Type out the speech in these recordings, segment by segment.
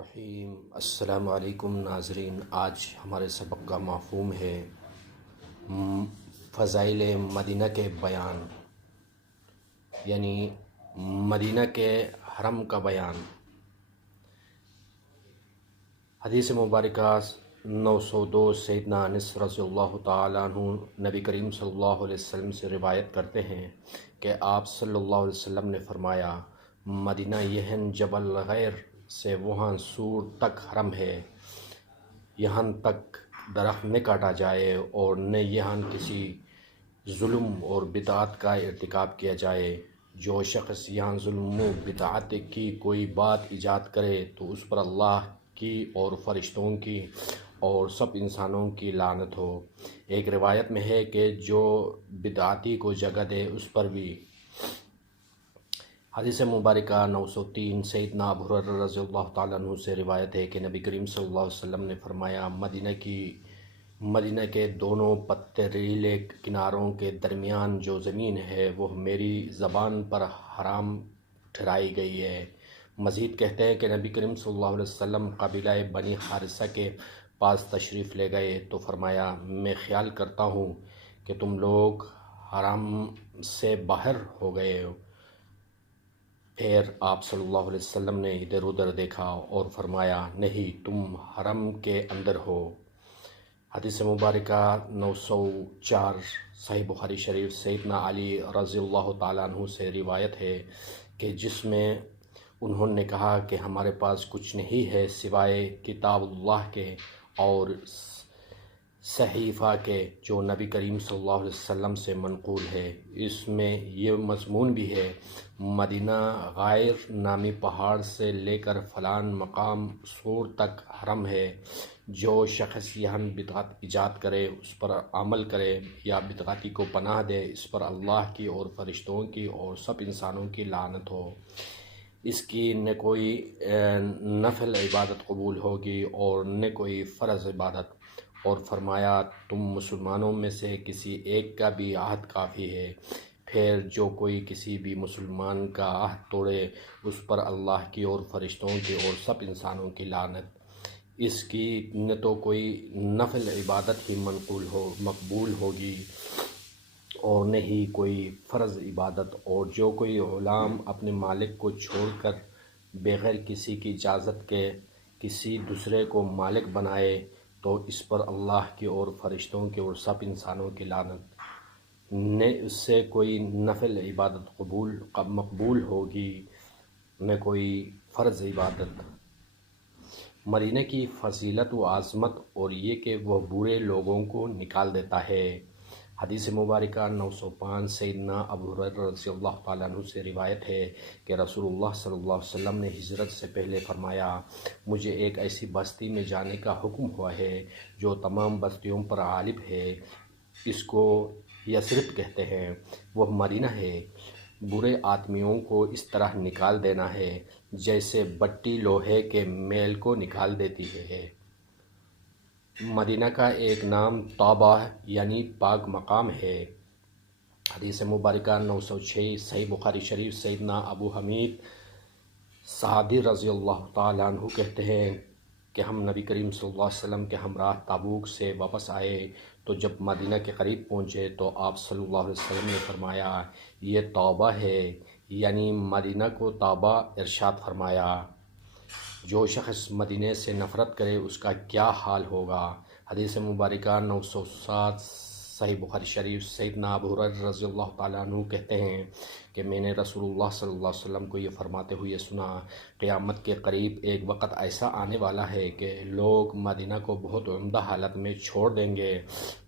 الرحیم۔ السلام علیکم ناظرین، آج ہمارے سبق کا مفہوم ہے فضائل مدینہ کے بیان، یعنی مدینہ کے حرم کا بیان۔ حدیث مبارکہ 902 سیدنا انس رضی اللہ تعالیٰ عنہ نبی کریم صلی اللہ علیہ وسلم سے روایت کرتے ہیں کہ آپ صلی اللہ علیہ وسلم نے فرمایا، مدینہ یہن جبل غیر سے وہاں سور تک حرم ہے، یہاں تک درخت نہ کاٹا جائے اور نہ یہاں کسی ظلم اور بدعت کا ارتکاب کیا جائے۔ جو شخص یہاں ظلم و بدعت کی کوئی بات ایجاد کرے تو اس پر اللہ کی اور فرشتوں کی اور سب انسانوں کی لعنت ہو۔ ایک روایت میں ہے کہ جو بدعتی کو جگہ دے اس پر بھی۔ حدیث مبارکہ 903 سیدنا ابو ہریرہ رضی اللہ تعالیٰ عنہ سے روایت ہے کہ نبی کریم صلی اللہ علیہ وسلم نے فرمایا، مدینہ کے دونوں پتھریلے کناروں کے درمیان جو زمین ہے وہ میری زبان پر حرام ٹھہرائی گئی ہے۔ مزید کہتے ہیں کہ نبی کریم صلی اللہ علیہ وسلم قبیلہ بنی حارثہ کے پاس تشریف لے گئے تو فرمایا، میں خیال کرتا ہوں کہ تم لوگ حرم سے باہر ہو گئے ہو۔ پھر آپ صلی اللہ علیہ وسلم نے ادھر ادھر دیکھا اور فرمایا، نہیں، تم حرم کے اندر ہو۔ حدیث مبارکہ 904 صحیح بخاری شریف سیدنا علی رضی اللہ تعالیٰ عنہ سے روایت ہے کہ جس میں انہوں نے کہا کہ ہمارے پاس کچھ نہیں ہے سوائے کتاب اللہ کے اور صحیفہ کے جو نبی کریم صلی اللہ علیہ وسلم سے منقول ہے۔ اس میں یہ مضمون بھی ہے، مدینہ غیر نامی پہاڑ سے لے کر فلان مقام سور تک حرم ہے۔ جو شخص یہاں بدعت ایجاد کرے اس پر عمل کرے یا بدعتی کو پناہ دے، اس پر اللہ کی اور فرشتوں کی اور سب انسانوں کی لعنت ہو۔ اس کی نہ کوئی نفل عبادت قبول ہوگی اور نہ کوئی فرض عبادت۔ اور فرمایا، تم مسلمانوں میں سے کسی ایک کا بھی عہد کافی ہے۔ پھر جو کوئی کسی بھی مسلمان کا عہد توڑے اس پر اللہ کی اور فرشتوں کی اور سب انسانوں کی لعنت۔ اس کی نہ تو کوئی نفل عبادت ہی مقبول ہوگی اور نہ ہی کوئی فرض عبادت، اور جو کوئی غلام اپنے مالک کو چھوڑ کر بغیر کسی کی اجازت کے کسی دوسرے کو مالک بنائے تو اس پر اللہ کی اور فرشتوں کی اور سب انسانوں کی لعنت۔ نہ اس سے کوئی نفل عبادت مقبول ہوگی نہ کوئی فرض عبادت۔ مدینہ کی فضیلت و عظمت اور یہ کہ وہ برے لوگوں کو نکال دیتا ہے۔ حدیث مبارکہ 905 سیدنا ابو ہریرہ رضی اللہ تعالیٰ عنہ سے روایت ہے کہ رسول اللہ صلی اللہ علیہ وسلم نے ہجرت سے پہلے فرمایا، مجھے ایک ایسی بستی میں جانے کا حکم ہوا ہے جو تمام بستیوں پر غالب ہے، اس کو یثرب کہتے ہیں، وہ مدینہ ہے۔ برے آدمیوں کو اس طرح نکال دینا ہے جیسے بٹی لوہے کے میل کو نکال دیتی ہے۔ مدینہ کا ایک نام طیبہ یعنی پاک مقام ہے۔ حدیث مبارکہ 906 صحیح بخاری شریف سیدنا ابو حمید سعدی رضی اللہ تعالیٰ عنہ کہتے ہیں کہ ہم نبی کریم صلی اللہ علیہ وسلم کے ہمراہ تبوک سے واپس آئے تو جب مدینہ کے قریب پہنچے تو آپ صلی اللہ علیہ وسلم نے فرمایا، یہ طیبہ ہے، یعنی مدینہ کو طیبہ ارشاد فرمایا۔ جو شخص مدینہ سے نفرت کرے اس کا کیا حال ہوگا۔ حدیث مبارکہ 907 صحیح بخاری شریف سیدنا ابو ہریرہ رضی اللہ تعالیٰ عنہ کہتے ہیں کہ میں نے رسول اللہ صلی اللہ علیہ وسلم کو یہ فرماتے ہوئے سنا، قیامت کے قریب ایک وقت ایسا آنے والا ہے کہ لوگ مدینہ کو بہت عمدہ حالت میں چھوڑ دیں گے،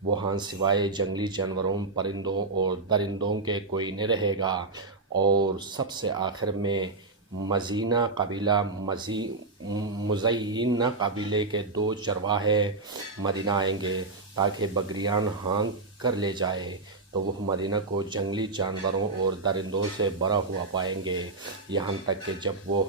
وہاں سوائے جنگلی جانوروں، پرندوں اور درندوں کے کوئی نہ رہے گا، اور سب سے آخر میں مزینہ قبیلے کے 2 چرواہے مدینہ آئیں گے تاکہ بکریاں ہانک کر لے جائے، تو وہ مدینہ کو جنگلی جانوروں اور درندوں سے بھرا ہوا پائیں گے، یہاں تک کہ جب وہ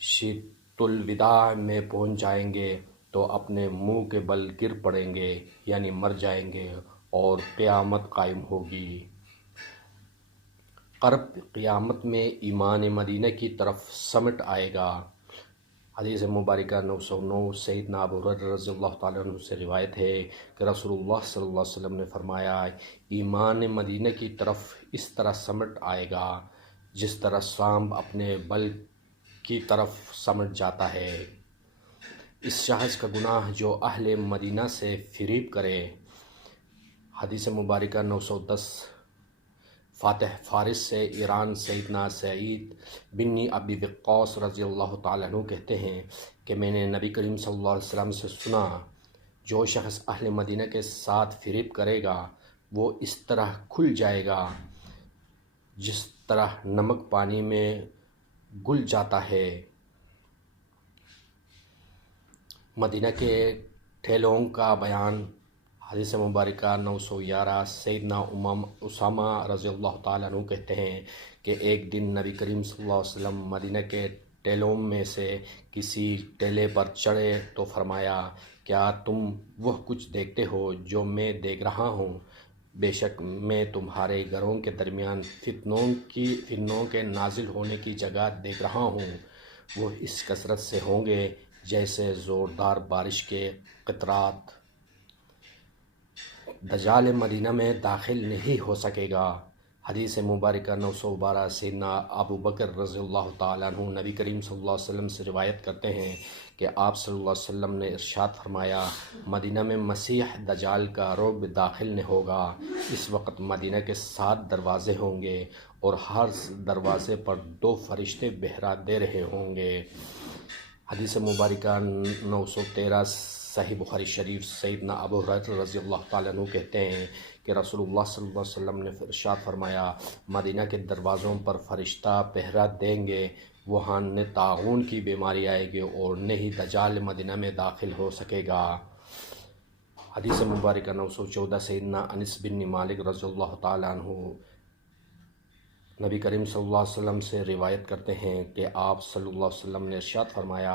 شیت الوداع میں پہنچ جائیں گے تو اپنے منہ کے بل گر پڑیں گے، یعنی مر جائیں گے، اور قیامت قائم ہوگی۔ قرب قیامت میں ایمان مدینہ کی طرف سمٹ آئے گا۔ حدیث مبارکہ 909 سیدنا ابو ہریرہ رضی اللہ تعالیٰ عنہ سے روایت ہے کہ رسول اللہ صلی اللہ علیہ وسلم نے فرمایا، ایمان مدینہ کی طرف اس طرح سمٹ آئے گا جس طرح سانپ اپنے بل کی طرف سمٹ جاتا ہے۔ اس شخص کا گناہ جو اہل مدینہ سے فریب کرے۔ حدیث مبارکہ 910 فاتح فارس سے ایران سیدنا سعید بن ابی وقاص رضی اللہ تعالیٰ عنہ کہتے ہیں کہ میں نے نبی کریم صلی اللہ علیہ وسلم سے سنا، جو شخص اہل مدینہ کے ساتھ فریب کرے گا وہ اس طرح کھل جائے گا جس طرح نمک پانی میں گل جاتا ہے۔ مدینہ کے ٹھیلوں کا بیان۔ حدیث مبارکہ 911 سیدنا اسامہ رضی اللہ تعالیٰ عنہ کہتے ہیں کہ ایک دن نبی کریم صلی اللہ علیہ وسلم مدینہ کے ٹیلوں میں سے کسی ٹیلے پر چڑھے تو فرمایا، کیا تم وہ کچھ دیکھتے ہو جو میں دیکھ رہا ہوں؟ بے شک میں تمہارے گھروں کے درمیان فتنوں کے نازل ہونے کی جگہ دیکھ رہا ہوں، وہ اس کثرت سے ہوں گے جیسے زوردار بارش کے قطرات۔ دجال مدینہ میں داخل نہیں ہو سکے گا۔ حدیث مبارکہ 912 سیدنا ابو بکر رضی اللہ تعالیٰ عنہ نبی کریم صلی اللہ علیہ وسلم سے روایت کرتے ہیں کہ آپ صلی اللہ علیہ وسلم نے ارشاد فرمایا، مدینہ میں مسیح دجال کا رعب داخل نہیں ہوگا۔ اس وقت مدینہ کے 7 دروازے ہوں گے اور ہر دروازے پر 2 فرشتے پہرا دے رہے ہوں گے۔ حدیث مبارکہ 913 صحیح بخاری شریف سیدنا ابو ہریرہ رضی اللہ تعالیٰ عنہ کہتے ہیں کہ رسول اللہ صلی اللہ علیہ وسلم نے ارشاد فرمایا، مدینہ کے دروازوں پر فرشتہ پہرا دیں گے، وہاں نہ طاعون کی بیماری آئے گی اور نہ ہی دجال مدینہ میں داخل ہو سکے گا۔ حدیث مبارکہ 914 سیدنا انس بن مالک رضی اللہ تعالیٰ عنہ نبی کریم صلی اللہ علیہ وسلم سے روایت کرتے ہیں کہ آپ صلی اللہ علیہ وسلم نے ارشاد فرمایا،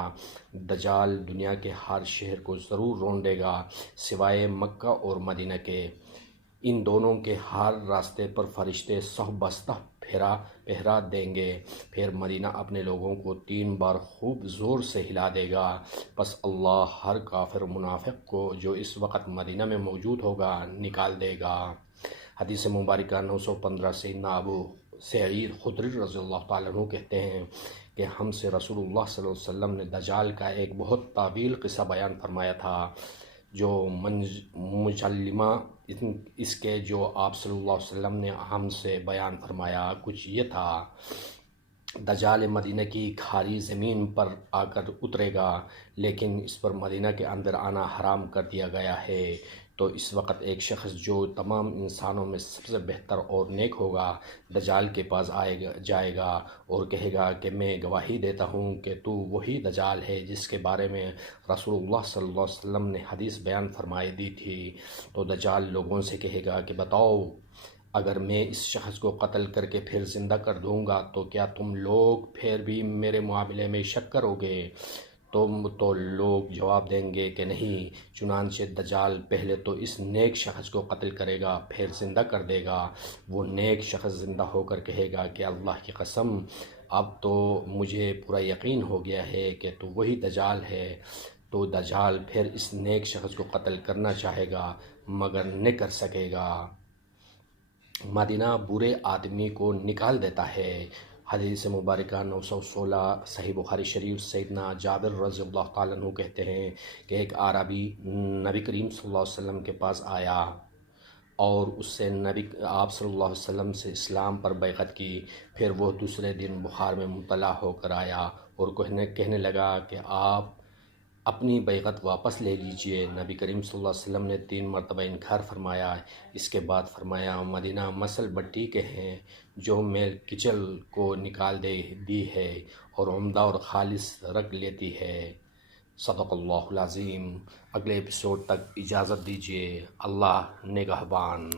دجال دنیا کے ہر شہر کو ضرور رونڈے گا سوائے مکہ اور مدینہ کے۔ ان دونوں کے ہر راستے پر فرشتے صف بستہ پہرا دیں گے، پھر مدینہ اپنے لوگوں کو 3 بار خوب زور سے ہلا دے گا، پس اللہ ہر کافر منافق کو جو اس وقت مدینہ میں موجود ہوگا نکال دے گا۔ حدیث مبارکہ 915 سیدنا ابو سعید خدری رضی اللہ تعالیٰ عنہ کہتے ہیں کہ ہم سے رسول اللہ صلی اللہ علیہ وسلم نے دجال کا ایک بہت طویل قصہ بیان فرمایا تھا، جو مجلمہ اس کے جو آپ صلی اللہ علیہ وسلم نے ہم سے بیان فرمایا کچھ یہ تھا، دجال مدینہ کی کھاری زمین پر آ کر اترے گا، لیکن اس پر مدینہ کے اندر آنا حرام کر دیا گیا ہے۔ تو اس وقت ایک شخص جو تمام انسانوں میں سب سے بہتر اور نیک ہوگا دجال کے پاس جائے گا اور کہے گا کہ میں گواہی دیتا ہوں کہ تو وہی دجال ہے جس کے بارے میں رسول اللہ صلی اللہ علیہ وسلم نے حدیث بیان فرمائی دی تھی۔ تو دجال لوگوں سے کہے گا کہ بتاؤ، اگر میں اس شخص کو قتل کر کے پھر زندہ کر دوں گا تو کیا تم لوگ پھر بھی میرے معاملے میں شک کرو گے؟ تو لوگ جواب دیں گے کہ نہیں۔ چنانچہ دجال پہلے تو اس نیک شخص کو قتل کرے گا، پھر زندہ کر دے گا۔ وہ نیک شخص زندہ ہو کر کہے گا کہ اللہ کی قسم، اب تو مجھے پورا یقین ہو گیا ہے کہ تو وہی دجال ہے۔ تو دجال پھر اس نیک شخص کو قتل کرنا چاہے گا مگر نہ کر سکے گا۔ مدینہ برے آدمی کو نکال دیتا ہے۔ حدیث مبارکہ 916 صحیح بخاری شریف سیدنا جابر رضی اللہ تعالیٰ عنہ کہتے ہیں کہ ایک عربی نبی کریم صلی اللہ علیہ وسلم کے پاس آیا اور اس سے آپ صلی اللہ علیہ وسلم سے اسلام پر بیعت کی۔ پھر وہ دوسرے دن بخار میں مبتلا ہو کر آیا اور کہنے لگا کہ آپ اپنی بیعت واپس لے لیجئے۔ نبی کریم صلی اللہ علیہ وسلم نے 3 مرتبہ انکار فرمایا۔ اس کے بعد فرمایا، مدینہ مسل بٹی کے ہیں جو میل کچل کو نکال دی ہے اور عمدہ اور خالص رکھ لیتی ہے۔ صدق اللہ العظیم۔ اگلے ایپیسوڈ تک اجازت دیجیے۔ اللہ نگہبان۔